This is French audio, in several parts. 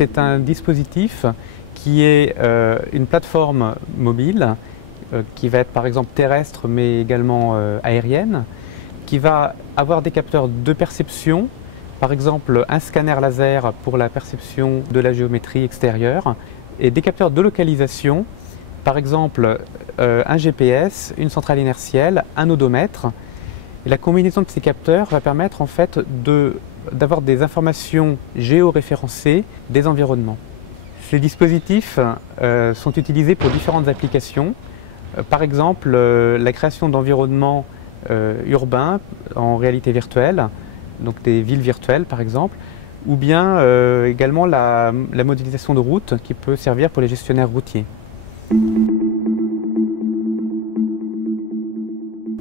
c'est un dispositif qui est une plateforme mobile qui va être par exemple terrestre mais également aérienne, qui va avoir des capteurs de perception, par exemple un scanner laser pour la perception de la géométrie extérieure, et des capteurs de localisation, par exemple un GPS, une centrale inertielle, un odomètre. Et la combinaison de ces capteurs va permettre en fait d'avoir des informations géoréférencées des environnements. Ces dispositifs sont utilisés pour différentes applications. Par exemple, la création d'environnements urbains en réalité virtuelle, donc des villes virtuelles par exemple, ou bien également la modélisation de routes qui peut servir pour les gestionnaires routiers.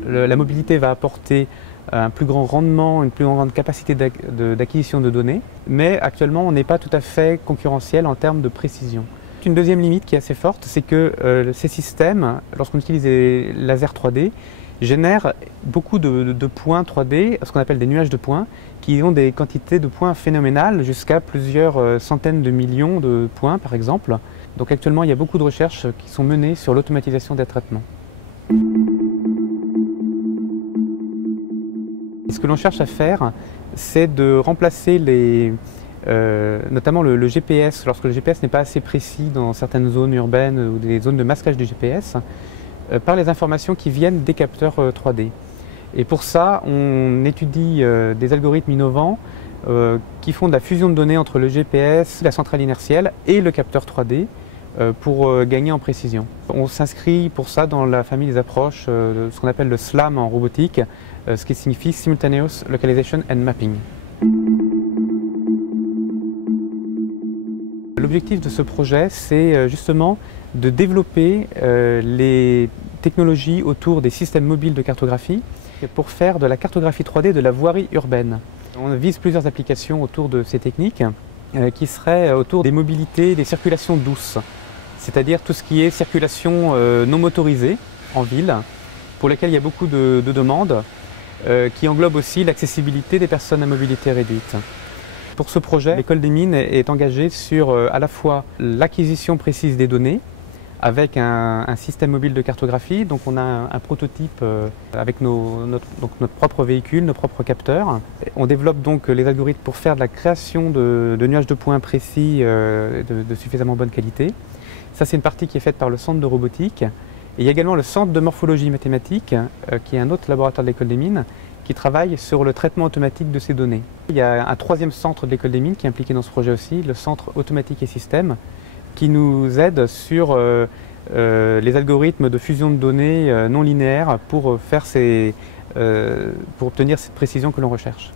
La mobilité va apporter un plus grand rendement, une plus grande capacité d'acquisition de données, mais actuellement on n'est pas tout à fait concurrentiel en termes de précision. Une deuxième limite qui est assez forte, c'est que ces systèmes, lorsqu'on utilise des lasers 3D, génèrent beaucoup de points 3D, ce qu'on appelle des nuages de points, qui ont des quantités de points phénoménales, jusqu'à plusieurs centaines de millions de points par exemple. Donc actuellement il y a beaucoup de recherches qui sont menées sur l'automatisation des traitements. Ce que l'on cherche à faire, c'est de remplacer notamment le GPS, lorsque le GPS n'est pas assez précis dans certaines zones urbaines ou des zones de masquage du GPS, par les informations qui viennent des capteurs 3D. Et pour ça, on étudie des algorithmes innovants qui font de la fusion de données entre le GPS, la centrale inertielle et le capteur 3D pour gagner en précision. On s'inscrit pour ça dans la famille des approches de ce qu'on appelle le SLAM en robotique, ce qui signifie Simultaneous Localization and Mapping. L'objectif de ce projet, c'est justement de développer les technologies autour des systèmes mobiles de cartographie pour faire de la cartographie 3D de la voirie urbaine. On vise plusieurs applications autour de ces techniques qui seraient autour des mobilités, des circulations douces, c'est-à-dire tout ce qui est circulation non motorisée en ville, pour lesquelles il y a beaucoup de demandes, qui englobe aussi l'accessibilité des personnes à mobilité réduite. Pour ce projet, l'École des Mines est engagée sur à la fois l'acquisition précise des données, avec un système mobile de cartographie. Donc on a un prototype avec notre propre véhicule, nos propres capteurs. On développe donc les algorithmes pour faire de la création de nuages de points précis de suffisamment bonne qualité. Ça, c'est une partie qui est faite par le centre de robotique. Et il y a également le centre de morphologie mathématique, qui est un autre laboratoire de l'École des Mines, qui travaille sur le traitement automatique de ces données. Il y a un troisième centre de l'École des Mines qui est impliqué dans ce projet aussi, le centre automatique et système, qui nous aide sur les algorithmes de fusion de données non linéaires pour obtenir cette précision que l'on recherche.